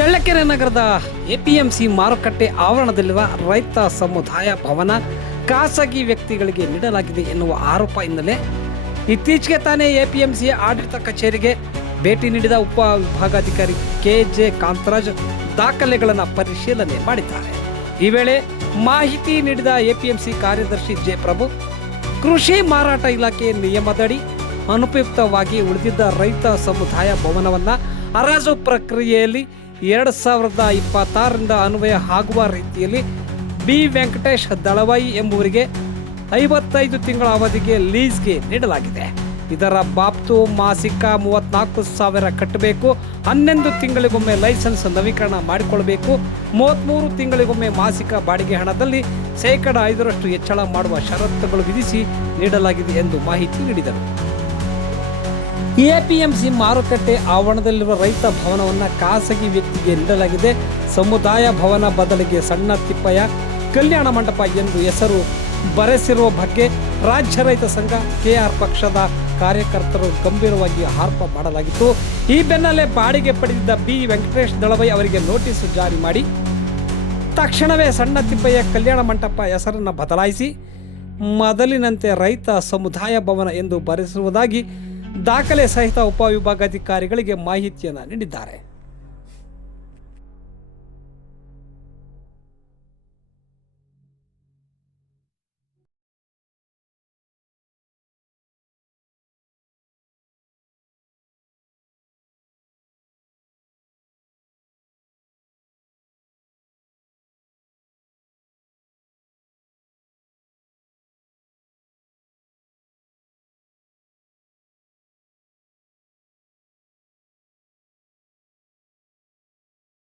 ಚಳ್ಳಕೆರೆ ನಗರದ ಎಪಿಎಂಸಿ ಮಾರುಕಟ್ಟೆ ಆವರಣದಲ್ಲಿರುವ ರೈತ ಸಮುದಾಯ ಭವನ ಖಾಸಗಿ ವ್ಯಕ್ತಿಗಳಿಗೆ ನೀಡಲಾಗಿದೆ ಎನ್ನುವ ಆರೋಪ ಹಿನ್ನೆಲೆ ಇತ್ತೀಚೆಗೆ ತಾನೇ ಎಪಿಎಂಸಿ ಆಡಳಿತ ಕಚೇರಿಗೆ ಭೇಟಿ ನೀಡಿದ ಉಪ ವಿಭಾಗಾಧಿಕಾರಿ ಕೆಜೆ ಕಾಂತರಾಜ್ ದಾಖಲೆಗಳನ್ನು ಪರಿಶೀಲನೆ ಮಾಡಿದ್ದಾರೆ. ಈ ವೇಳೆ ಮಾಹಿತಿ ನೀಡಿದ ಎಪಿಎಂಸಿ ಕಾರ್ಯದರ್ಶಿ ಜೆ ಪ್ರಭು, ಕೃಷಿ ಮಾರಾಟ ಇಲಾಖೆ ನಿಯಮದಡಿ ಅನುಪಯುಕ್ತವಾಗಿ ಉಳಿದಿದ್ದ ರೈತ ಸಮುದಾಯ ಭವನವನ್ನು ಹರಾಜು ಪ್ರಕ್ರಿಯೆಯಲ್ಲಿ 2026ರಿಂದ ಅನ್ವಯ ಆಗುವ ರೀತಿಯಲ್ಲಿ ಬಿ ವೆಂಕಟೇಶ್ ದಳವಾಯಿ ಎಂಬುವರಿಗೆ 55 ತಿಂಗಳ ಅವಧಿಗೆ ಲೀಸ್ಗೆ ನೀಡಲಾಗಿದೆ. ಇದರ ಬಾಬ್ತು ಮಾಸಿಕ 34,000 ಕಟ್ಟಬೇಕು, 11 ತಿಂಗಳಿಗೊಮ್ಮೆ ಲೈಸೆನ್ಸ್ ನವೀಕರಣ ಮಾಡಿಕೊಳ್ಳಬೇಕು, 33 ತಿಂಗಳಿಗೊಮ್ಮೆ ಮಾಸಿಕ ಬಾಡಿಗೆ ಹಣದಲ್ಲಿ 5% ಹೆಚ್ಚಳ ಮಾಡುವ ಷರತ್ತುಗಳು ವಿಧಿಸಿ ನೀಡಲಾಗಿದೆ ಎಂದು ಮಾಹಿತಿ ನೀಡಿದರು. ಎಪಿಎಂಸಿ ಮಾರುಕಟ್ಟೆ ಆವರಣದಲ್ಲಿರುವ ರೈತ ಭವನವನ್ನು ಖಾಸಗಿ ವ್ಯಕ್ತಿಗೆ ನೀಡಲಾಗಿದೆ. ಸಮುದಾಯ ಭವನ ಬದಲಿಗೆ ಸಣ್ಣ ತಿಪ್ಪಯ್ಯ ಕಲ್ಯಾಣ ಮಂಟಪ ಎಂದು ಹೆಸರು ಬರೆಸಿರುವ ಬಗ್ಗೆ ರಾಜ್ಯ ರೈತ ಸಂಘ ಕೆಆರ್ ಪಕ್ಷದ ಕಾರ್ಯಕರ್ತರು ಗಂಭೀರವಾಗಿ ಆರೋಪ ಮಾಡಲಾಗಿತ್ತು. ಈ ಬೆನ್ನಲ್ಲೇ ಬಾಡಿಗೆ ಪಡೆದಿದ್ದ ಬಿ ವೆಂಕಟೇಶ್ ದಳವಾಯಿ ಅವರಿಗೆ ನೋಟಿಸ್ ಜಾರಿ ಮಾಡಿ ತಕ್ಷಣವೇ ಸಣ್ಣ ತಿಪ್ಪಯ್ಯ ಕಲ್ಯಾಣ ಮಂಟಪ ಹೆಸರನ್ನು ಬದಲಾಯಿಸಿ ಮೊದಲಿನಂತೆ ರೈತ ಸಮುದಾಯ ಭವನ ಎಂದು ಬರೆಸಿರುವುದಾಗಿ ದಾಖಲೆ ಸಹಿತ ಉಪವಿಭಾಗಾಧಿಕಾರಿಗಳಿಗೆ ಮಾಹಿತಿಯನ್ನು ನೀಡಿದ್ದಾರೆ.